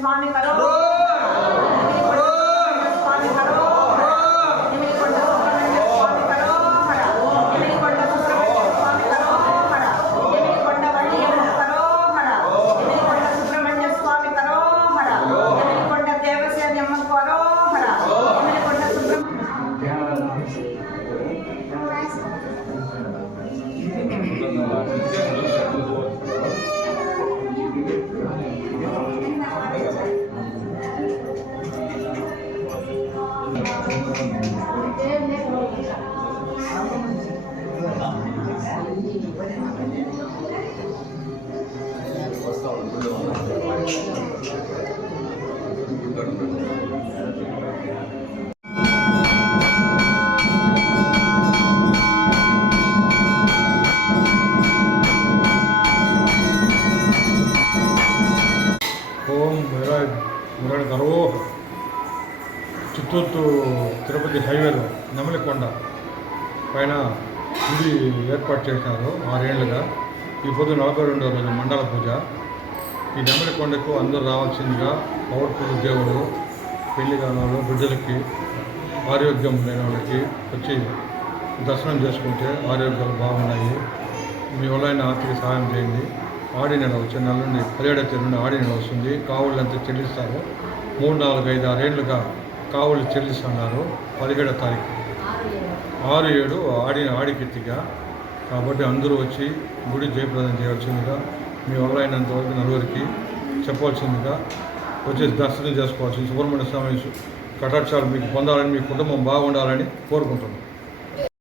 स्वामी करो ఓం మురళి గర్వో చిత్తూరు టు తిరుపతి హైవేలో నెమలికొండ పైన గుడి ఏర్పాటు చేసినారు 6 ఏళ్ళుగా. ఈ పొద్దు 42వ రోజు మండల పూజ. ఈ నెమలికొండకు అందరూ రావాల్సిందిగా పవర్ఫుల్ దేవుడు, పెళ్లి కాని వాళ్ళు, బిడ్డలకి, ఆరోగ్యం లేని వాళ్ళకి వచ్చి దర్శనం చేసుకుంటే ఆరోగ్యాలు బాగున్నాయి. మీ వల్ల ఆర్థిక సహాయం చేయండి. ఆడి నెల వచ్చే నెల నుండి 17వ తేదీ నుండి ఆడి నెల వస్తుంది. కావుళ్ళు అంతా చెల్లిస్తారు. 3, 4, 5, 6 ఏళ్ళుగా కావుళ్ళు చెల్లిస్తున్నారు. 17వ తారీఖు 6, 7 ఆడికెత్తిగా. కాబట్టి అందరూ వచ్చి గుడి జయప్రదం చేయవలసిందిగా, మీ వల్ల అయినంతవరకు నలుగురికి చెప్పవలసిందిగా, వచ్చి దర్శనం చేసుకోవాల్సింది. సుబ్రహ్మణ్య స్వామి కటాక్షాలు మీకు పొందాలని, మీ కుటుంబం బాగుండాలని కోరుకుంటున్నాం.